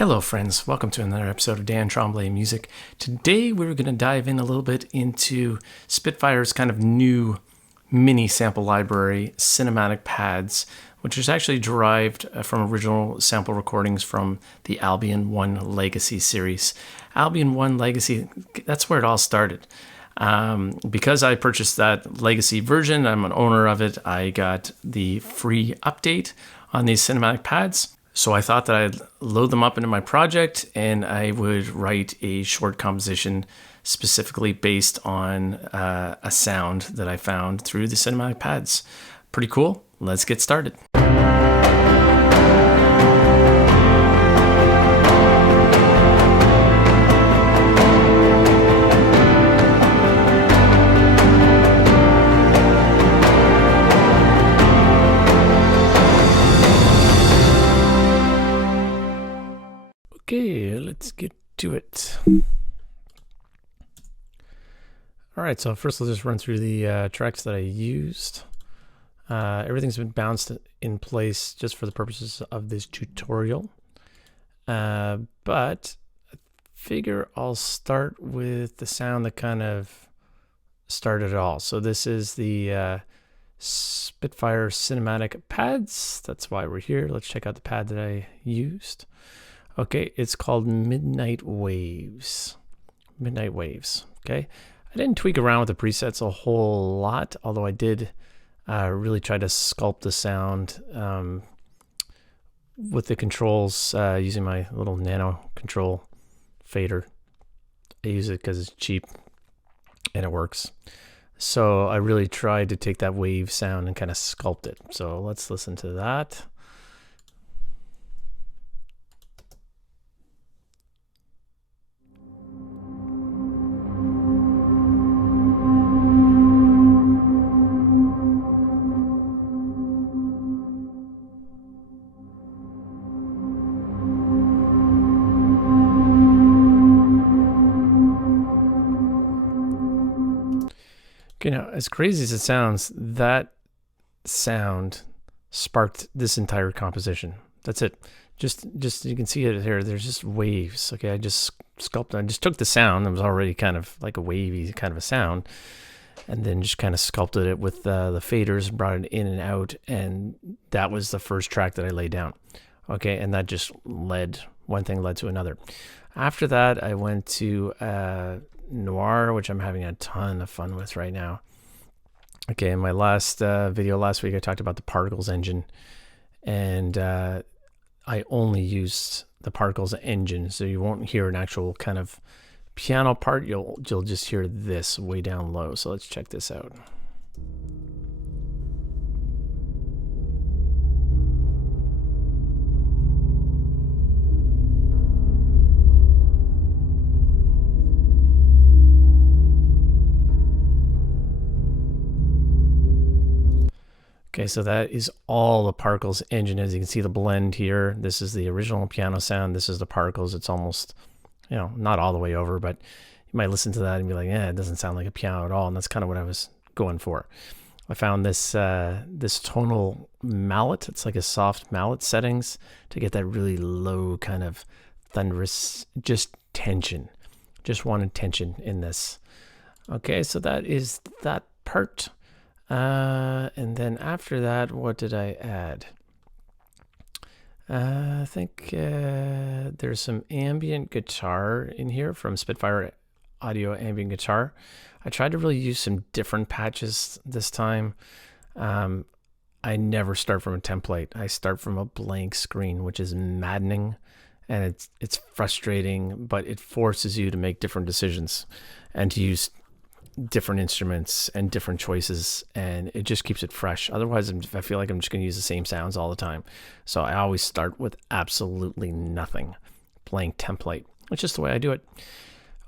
Hello friends, welcome to another episode of Dan Tremblay Music. Today we're going to dive in a little bit into Spitfire's kind of new mini sample library, Cinematic Pads, which is actually derived from original sample recordings from the Albion 1 Legacy series. Albion 1 Legacy, that's where it all started. Because I purchased that Legacy version, I'm an owner of it, I got the free update on these Cinematic Pads. So I thought that I'd load them up into my project and I would write a short composition specifically based on a sound that I found through the Cinematic Pads. Pretty cool. Let's get started. Okay, let's get to it. All right, so first let's just run through the tracks that I used. Everything's been bounced in place just for the purposes of this tutorial. But I figure I'll start with the sound that kind of started it all. So this is the Spitfire Cinematic Pads. That's why we're here. Let's check out the pad that I used. Okay, it's called Midnight Waves. Midnight Waves, okay? I didn't tweak around with the presets a whole lot, although I did really try to sculpt the sound with the controls using my little nano control fader. I use it because it's cheap and it works. So I really tried to take that wave sound and kind of sculpt it. So let's listen to that. Okay, now as crazy as it sounds, that sound sparked this entire composition. That's it. Just you can see it here. There's just waves. Okay, I just sculpted. I just took the sound that was already kind of like a wavy kind of a sound, and then just kind of sculpted it with the faders, brought it in and out, and that was the first track that I laid down. Okay, and that just one thing led to another. After that, I went to Noir, which I'm having a ton of fun with right now. Okay, in my last video last week, I talked about the Particles engine, and I only used the Particles engine, so you won't hear an actual kind of piano part. You'll just hear this way down low. So let's check this out. Okay, so that is all the Particles engine. As you can see the blend here, this is the original piano sound. This is the Particles. It's almost, not all the way over, but you might listen to that and be like, it doesn't sound like a piano at all. And that's kind of what I was going for. I found this this tonal mallet. It's like a soft mallet settings to get that really low kind of thunderous, just tension. Just wanted tension in this. Okay, so that is that part. And then after that, what did I add? I think there's some ambient guitar in here from Spitfire Audio Ambient Guitar. I tried to really use some different patches this time. I never start from a template. I start from a blank screen, which is maddening, and it's frustrating, but it forces you to make different decisions and to use different instruments and different choices, and it just keeps it fresh. Otherwise, I feel like I'm just going to use the same sounds all the time. So I always start with absolutely nothing, blank template. It's just the way I do it.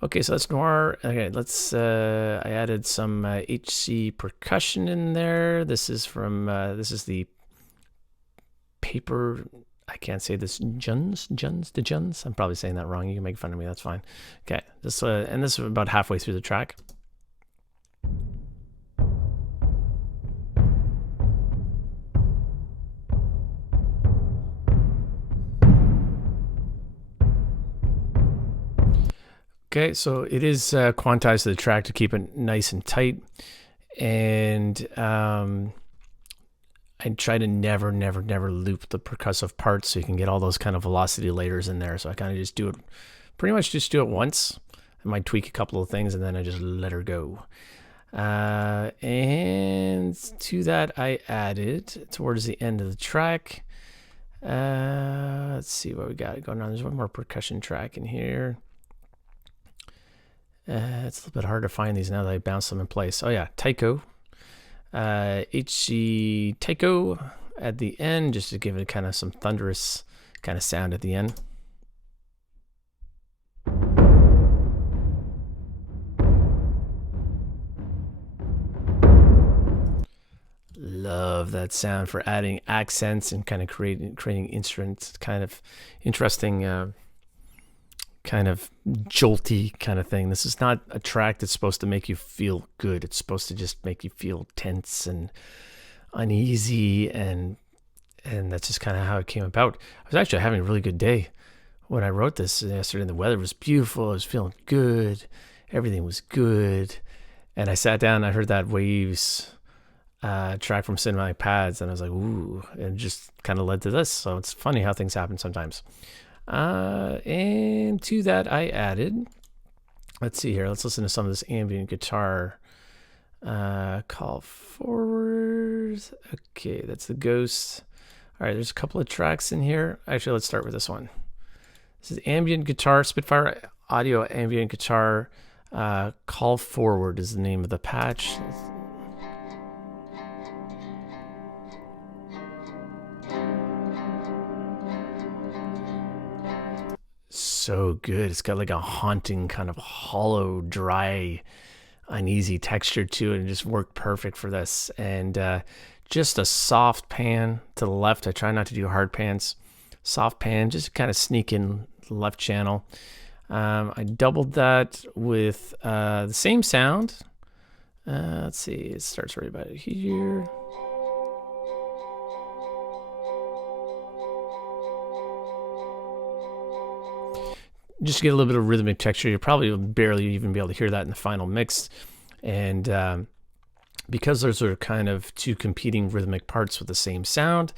Okay, so that's Noir. Okay, let's I added some HC percussion in there. This is from this is the paper, I can't say this, Juns. I'm probably saying that wrong. You can make fun of me, that's fine. Okay, this and this is about halfway through the track. Okay, so it is quantized to the track to keep it nice and tight. And I try to never loop the percussive parts so you can get all those kind of velocity layers in there. So I kind of just do it, pretty much just do it once. I might tweak a couple of things and then I just let her go. And to that I added, towards the end of the track, let's see what we got going on. There's one more percussion track in here. It's a little bit hard to find these now that I bounced them in place. Oh yeah, taiko. HC taiko at the end, just to give it kind of some thunderous kind of sound at the end. Love that sound for adding accents and kind of creating instruments, kind of interesting, kind of jolty kind of thing. This is not a track that's supposed to make you feel good. It's supposed to just make you feel tense and uneasy, and that's just kind of how it came about. I was actually having a really good day when I wrote this yesterday. The weather was beautiful. I was feeling good. Everything was good. And I sat down and I heard that Waves track from Cinematic Pads, and I was like, ooh, and it just kind of led to this. So it's funny how things happen sometimes. And to that I added, let's see here, let's listen to some of this ambient guitar. Call forward. Okay, that's the Ghost. All right, there's a couple of tracks in here. Actually, let's start with this one. This is ambient guitar, Spitfire Audio Ambient Guitar. Call Forward is the name of the patch. So good. It's got like a haunting kind of hollow, dry, uneasy texture to it, and just worked perfect for this. And just a soft pan to the left. I try not to do hard pans. Soft pan, just kind of sneak in the left channel. I doubled that with the same sound. Let's see, it starts right about here. Just to get a little bit of rhythmic texture. You'll probably barely even be able to hear that in the final mix. And because those are kind of two competing rhythmic parts with the same sound,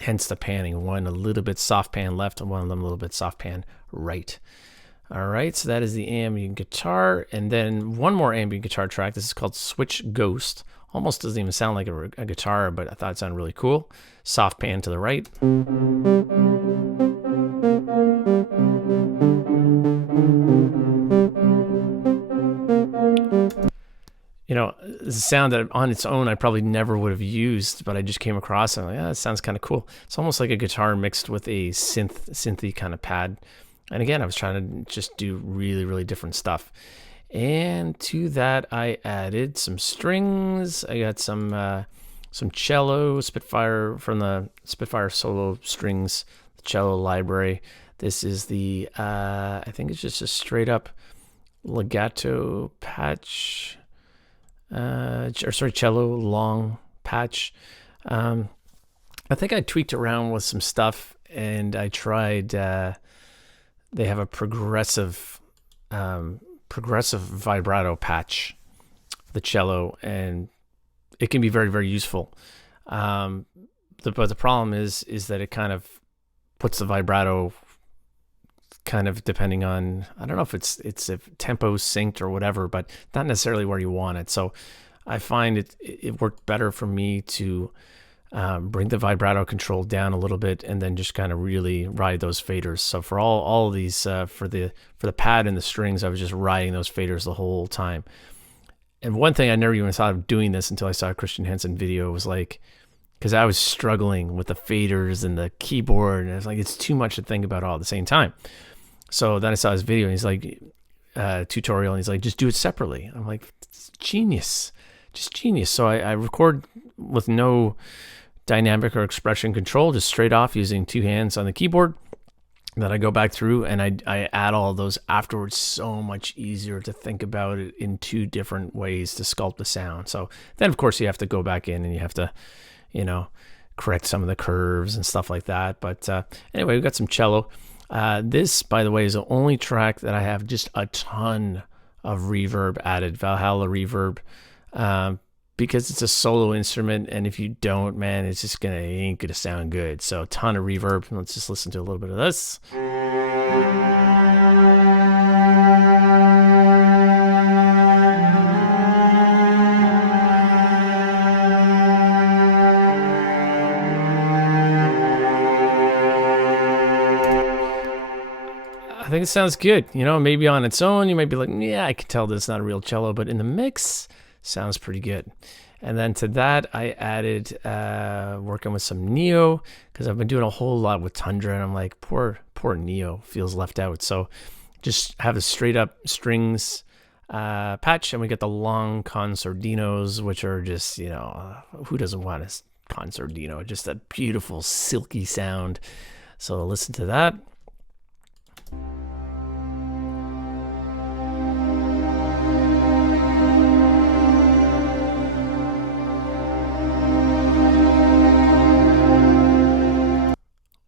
hence the panning. One a little bit soft pan left and one of them a little bit soft pan right. All right, so that is the ambient guitar. And then one more ambient guitar track. This is called Switch Ghost. Almost doesn't even sound like a guitar, but I thought it sounded really cool. Soft pan to the right. You know, it's a sound that on its own I probably never would have used, but I just came across it. I'm like, yeah, it sounds kind of cool. It's almost like a guitar mixed with a synthy kind of pad. And again, I was trying to just do really different stuff. And to that, I added some strings. I got some cello, Spitfire from the Spitfire solo strings, the cello library. This is the, I think it's just a straight up legato patch. Cello long patch. I think I tweaked around with some stuff, and I tried. They have a progressive vibrato patch for the cello, and it can be very useful. But the problem is that it kind of puts the vibrato kind of depending on, I don't know if it's a tempo synced or whatever, but not necessarily where you want it. So I find it worked better for me to bring the vibrato control down a little bit and then just kind of really ride those faders. So for all of these, for the pad and the strings, I was just riding those faders the whole time. And one thing I never even thought of doing this until I saw a Christian Henson video was like, because I was struggling with the faders and the keyboard, and I was like, it's too much to think about all at the same time. So then I saw his video, and he's like, tutorial, and he's like, just do it separately. I'm like, it's genius, just genius. So I record with no dynamic or expression control, just straight off using two hands on the keyboard. And then I go back through and I add all of those afterwards. So much easier to think about it in two different ways to sculpt the sound. So then, of course, you have to go back in and you have to, correct some of the curves and stuff like that. But anyway, we got some cello. This, by the way, is the only track that I have just a ton of reverb added, Valhalla reverb, because it's a solo instrument, and if you don't, man, it ain't gonna sound good. So a ton of reverb. Let's just listen to a little bit of this. I think it sounds good. You know, maybe on its own, you might be like, yeah, I can tell this is not a real cello, but in the mix, sounds pretty good. And then to that, I added working with some Neo, because I've been doing a whole lot with Tundra, and I'm like, poor Neo feels left out. So just have a straight up strings patch, and we get the long concertinos, which are just, you know, who doesn't want a concertino? Just a beautiful silky sound. So listen to that.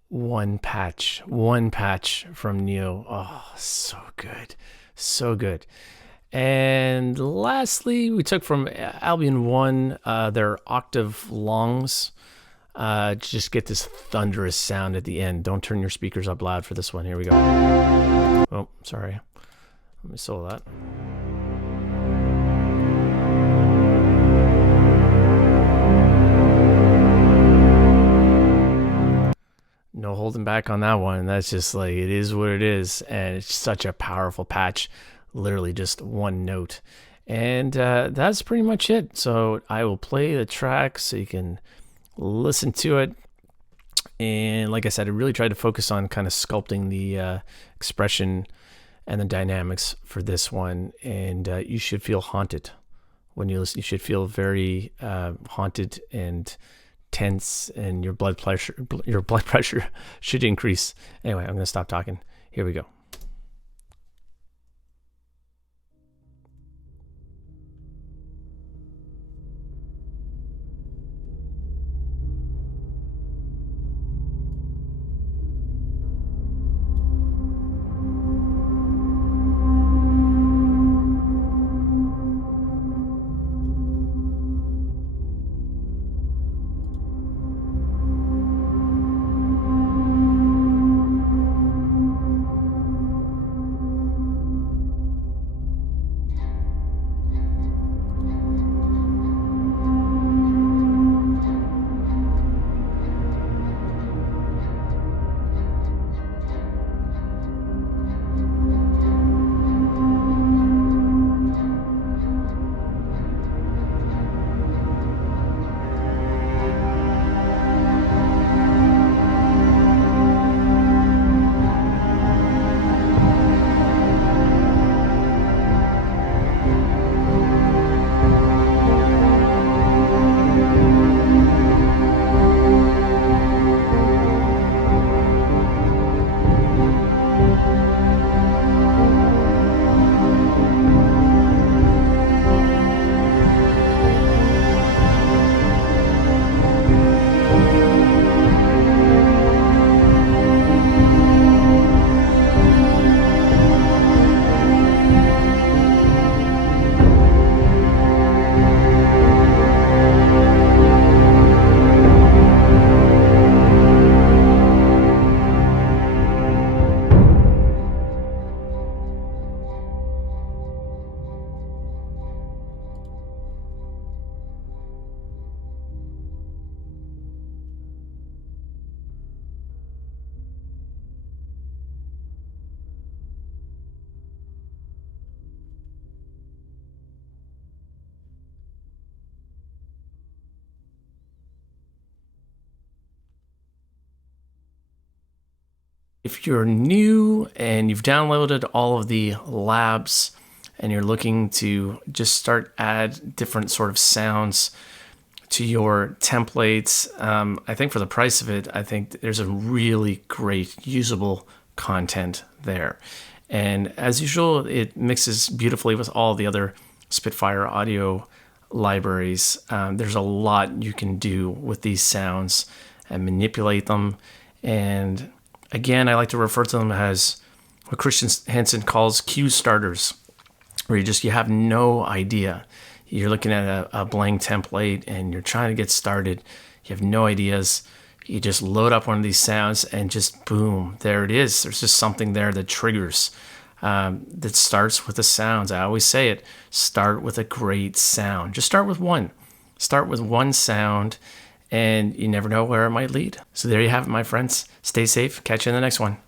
One patch from Neo. Oh, so good. So good. And lastly, we took from Albion 1 their octave longs to just get this thunderous sound at the end. Don't turn your speakers up loud for this one. Here we go. Oh, sorry. Let me solo that. No holding back on that one. That's just like, it is what it is. And it's such a powerful patch. Literally just one note. And that's pretty much it. So I will play the track so you can listen to it. And like I said, I really tried to focus on kind of sculpting the expression and the dynamics for this one. And you should feel haunted when you listen. You should feel very haunted and tense, and your blood pressure should increase. Anyway, I'm going to stop talking. Here we go. If you're new and you've downloaded all of the labs and you're looking to just start add different sort of sounds to your templates, I think for the price of it, I think there's a really great usable content there. And as usual, it mixes beautifully with all the other Spitfire audio libraries. There's a lot you can do with these sounds and manipulate them. And Again, I like to refer to them as what Christian Hansen calls cue starters, where you have no idea. You're looking at a blank template and you're trying to get started. You have no ideas. You just load up one of these sounds and just boom, there it is. There's just something there that triggers, that starts with the sounds. I always say it, start with a great sound. Just start with one. Start with one sound, and you never know where it might lead. So there you have it, my friends. Stay safe. Catch you in the next one.